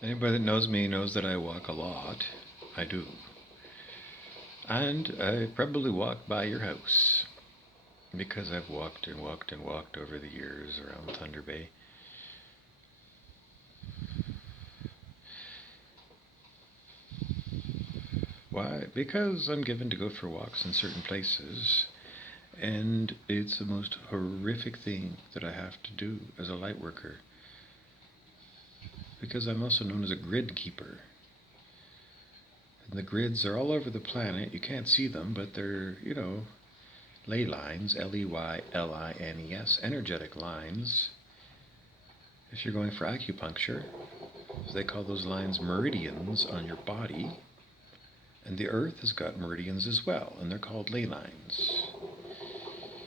Anybody that knows me knows that I walk a lot. I do. And I probably walk by your house because I've walked and walked and walked over the years around Thunder Bay. Why? Because I'm given to go for walks in certain places, and it's the most horrific thing that I have to do as a light worker. Because I'm also known as a grid keeper. And the grids are all over the planet. You can't see them, but they're, ley lines, Leylines, energetic lines. If you're going for acupuncture, they call those lines meridians on your body. And the earth has got meridians as well, and they're called ley lines.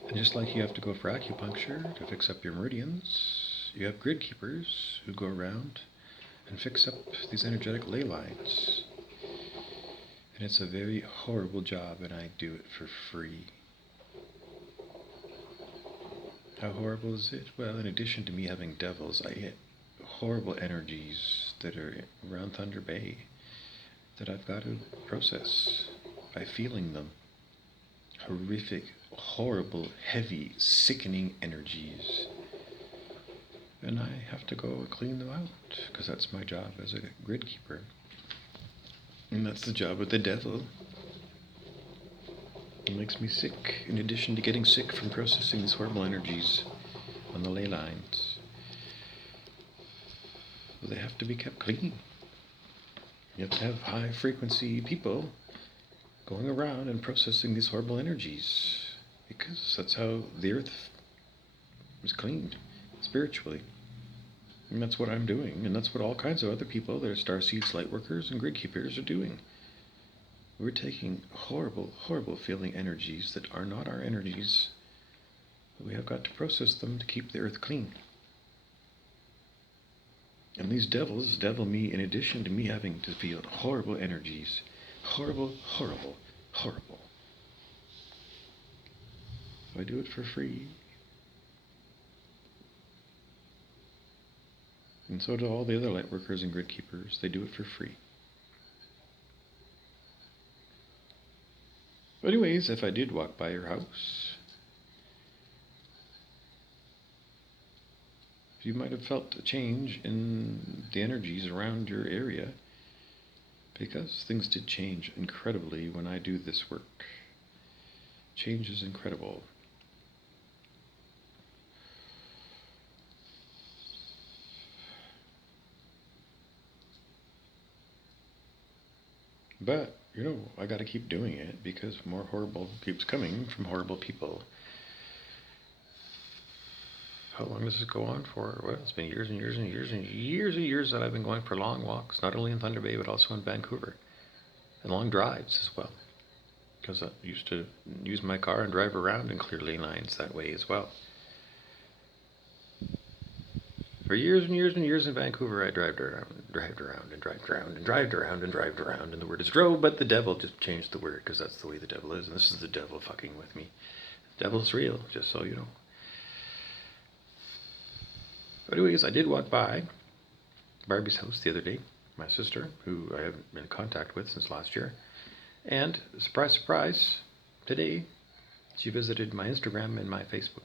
And just like you have to go for acupuncture to fix up your meridians, you have grid keepers who go around and fix up these energetic ley lines. And it's a very horrible job, and I do it for free. How horrible is it? Well, in addition to me having devils, I hit horrible energies that are around Thunder Bay that I've got to process by feeling them. Horrific, horrible, heavy, sickening energies. And I have to go and clean them out, because that's my job as a grid keeper. And that's the job of the devil. It makes me sick, in addition to getting sick from processing these horrible energies on the ley lines. They have to be kept clean. You have to have high frequency people going around and processing these horrible energies, because that's how the earth is cleaned spiritually. And that's what I'm doing, and that's what all kinds of other people that are starseeds, light workers, and grid keepers are doing. We're taking horrible, horrible feeling energies that are not our energies. We have got to process them to keep the earth clean. And these devils devil me in addition to me having to feel horrible energies. Horrible, horrible, horrible. So I do it for free. And so do all the other light workers and grid keepers. They do it for free. But anyways, if I did walk by your house, you might have felt a change in the energies around your area, because things did change incredibly when I do this work. Change is incredible. But, I gotta keep doing it, because more horrible keeps coming from horrible people. How long does this go on for? Well, it's been years and years and years and years and years that I've been going for long walks, not only in Thunder Bay, but also in Vancouver. And long drives as well. Because I used to use my car and drive around and clear ley lines that way as well. For years and years and years in Vancouver, I drived around and drived around and drived around and drived around and drived around, and the word is drove, but the devil just changed the word, because that's the way the devil is, and this is the devil fucking with me. The devil's real, just so you know. But anyways, I did walk by Barbie's house the other day, my sister, who I haven't been in contact with since last year, and surprise, surprise, today she visited my Instagram and my Facebook.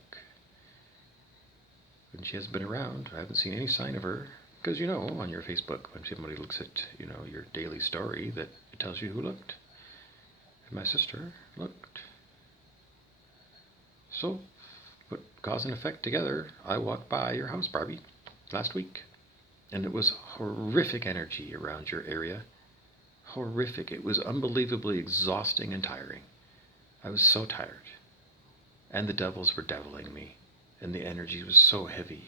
And she hasn't been around. I haven't seen any sign of her. Because, on your Facebook, when somebody looks at, your daily story, that it tells you who looked. And my sister looked. So, put cause and effect together, I walked by your house, Barbie, last week. And it was horrific energy around your area. Horrific. It was unbelievably exhausting and tiring. I was so tired. And the devils were deviling me. And the energy was so heavy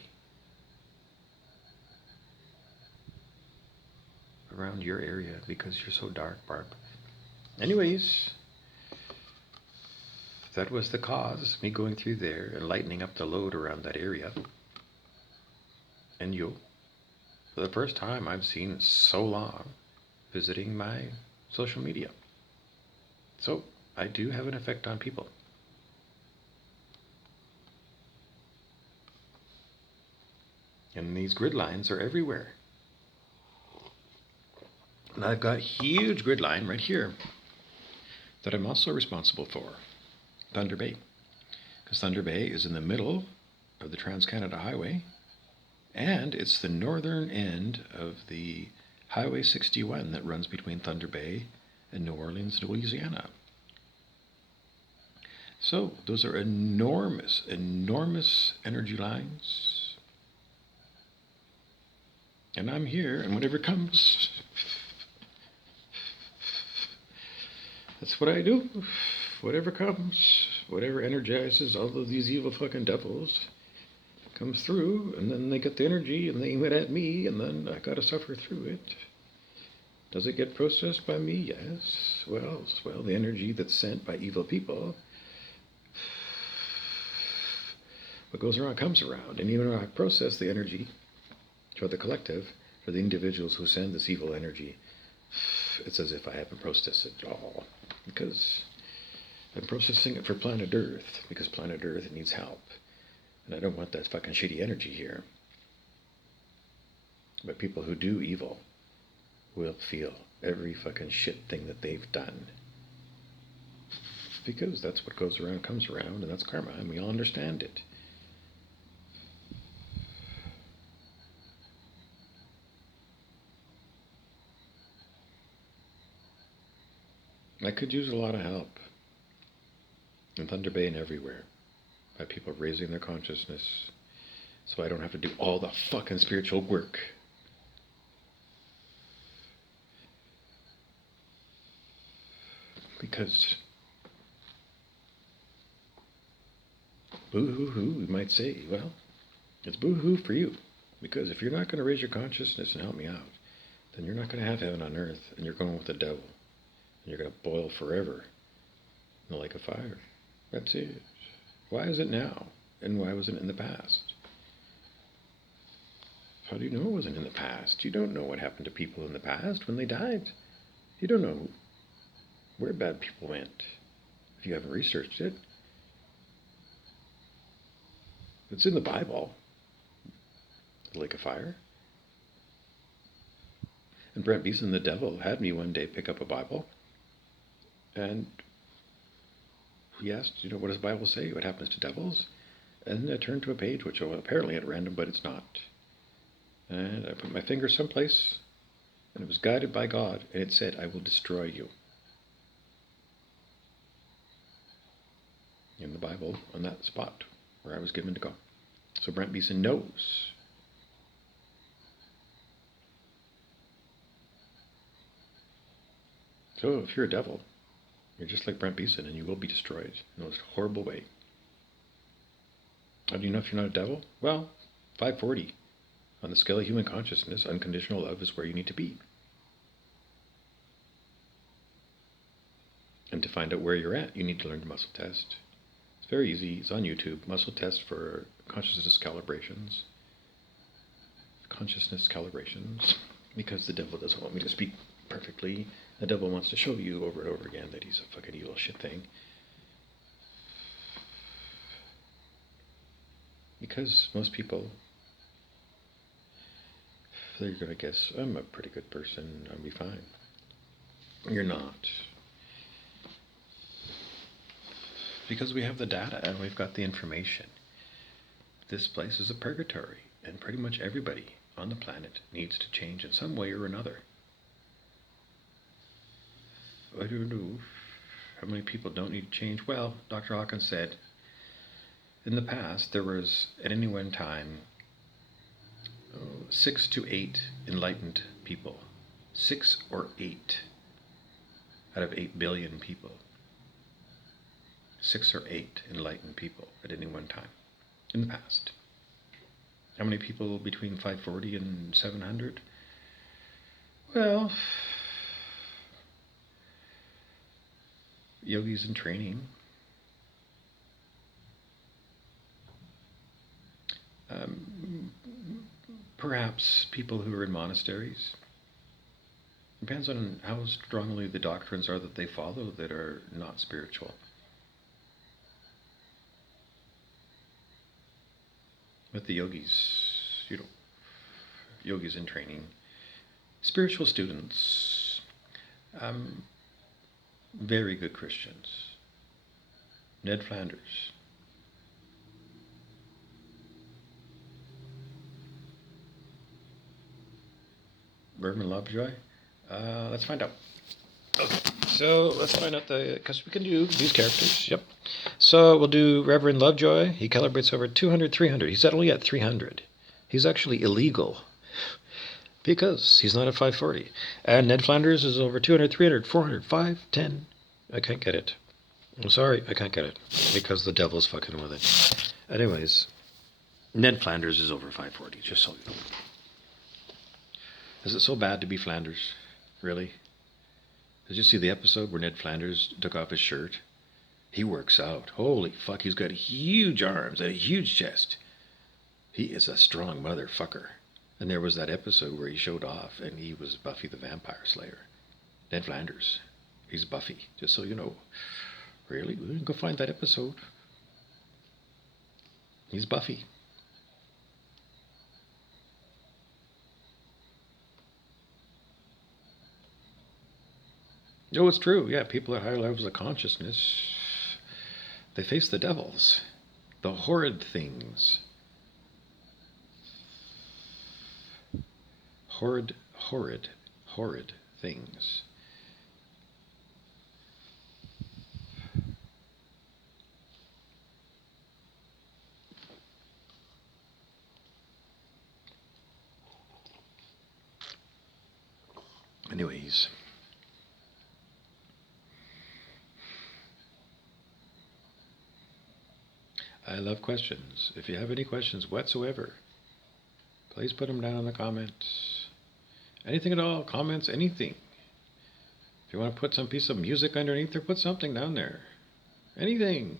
around your area, because you're so dark, Barb. Anyways, that was the cause, me going through there and lightening up the load around that area. And you, for the first time I've seen in so long, visiting my social media. So I do have an effect on people. And these grid lines are everywhere. And I've got a huge grid line right here that I'm also responsible for, Thunder Bay. Because Thunder Bay is in the middle of the Trans-Canada Highway, and it's the northern end of the Highway 61 that runs between Thunder Bay and New Orleans, Louisiana. So those are enormous, enormous energy lines. And I'm here, and whatever comes, that's what I do. Whatever comes, whatever energizes all of these evil fucking devils comes through, and then they get the energy and they aim it at me, and then I gotta suffer through it. Does it get processed by me? Yes. Well, the energy that's sent by evil people, what goes around comes around. And even when I process the energy for the collective, for the individuals who send this evil energy, it's as if I haven't processed it at all. Because I'm processing it for planet Earth, because planet Earth needs help. And I don't want that fucking shitty energy here. But people who do evil will feel every fucking shit thing that they've done. Because that's what goes around comes around, and that's karma, and we all understand it. I could use a lot of help in Thunder Bay and everywhere by people raising their consciousness so I don't have to do all the fucking spiritual work. Because boo-hoo-hoo, you might say, well, it's boo-hoo for you. Because if you're not going to raise your consciousness and help me out, then you're not going to have heaven on earth, and you're going with the devil. And you're going to boil forever in the lake of fire. That's it. Why is it now? And why wasn't it in the past? How do you know it wasn't in the past? You don't know what happened to people in the past when they died. You don't know where bad people went if you haven't researched it. It's in the Bible, the lake of fire. And Brent Beeson, the devil, had me one day pick up a Bible, and he asked, what does the Bible say? What happens to devils? And I turned to a page, which was apparently at random, but it's not. And I put my finger someplace, and it was guided by God, and it said, I will destroy you. In the Bible, on that spot where I was given to go. So Brent Beeson knows. So if you're a devil, you're just like Brent Beeson, and you will be destroyed in the most horrible way. How do you know if you're not a devil? Well, 540. On the scale of human consciousness, unconditional love is where you need to be. And to find out where you're at, you need to learn to muscle test. It's very easy. It's on YouTube. Muscle test for consciousness calibrations. Consciousness calibrations. Because the devil doesn't want me to speak perfectly. The devil wants to show you over and over again that he's a fucking evil shit thing. Because most people, they're going to guess, I'm a pretty good person, I'll be fine. You're not. Because we have the data and we've got the information. This place is a purgatory, and pretty much everybody on the planet needs to change in some way or another. I don't know how many people don't need to change. Well, Dr. Hawkins said, in the past, there was, at any one time, 6 to 8 enlightened people. 6 or 8 out of 8 billion people. 6 or 8 enlightened people at any one time in the past. How many people between 540 and 700? Well, yogis in training. Perhaps people who are in monasteries. Depends on how strongly the doctrines are that they follow that are not spiritual. But the yogis, yogis in training, spiritual students, Very good Christians. Ned Flanders. Reverend Lovejoy? Let's find out. Okay, so let's find out because we can do these characters. Yep. So we'll do Reverend Lovejoy. He calibrates over 200, 300. He's only at 300. He's actually illegal because he's not at 540. And Ned Flanders is over 200, 300, 400, 5, 10. I can't get it. I'm sorry, I can't get it because the devil's fucking with it. Anyways, Ned Flanders is over 540, just so you know. Is it so bad to be Flanders? Really? Did you see the episode where Ned Flanders took off his shirt? He works out. Holy fuck, he's got huge arms and a huge chest. He is a strong motherfucker. And there was that episode where he showed off and he was Buffy the Vampire Slayer. Ned Flanders. He's Buffy, just so you know. Really? Go find that episode. He's Buffy. No, it's true. Yeah, people at higher levels of consciousness, they face the devils, the horrid things. Horrid things. Anyways. I love questions. If you have any questions whatsoever, please put them down in the comments. Anything at all, comments, anything. If you want to put some piece of music underneath there, put something down there. Anything.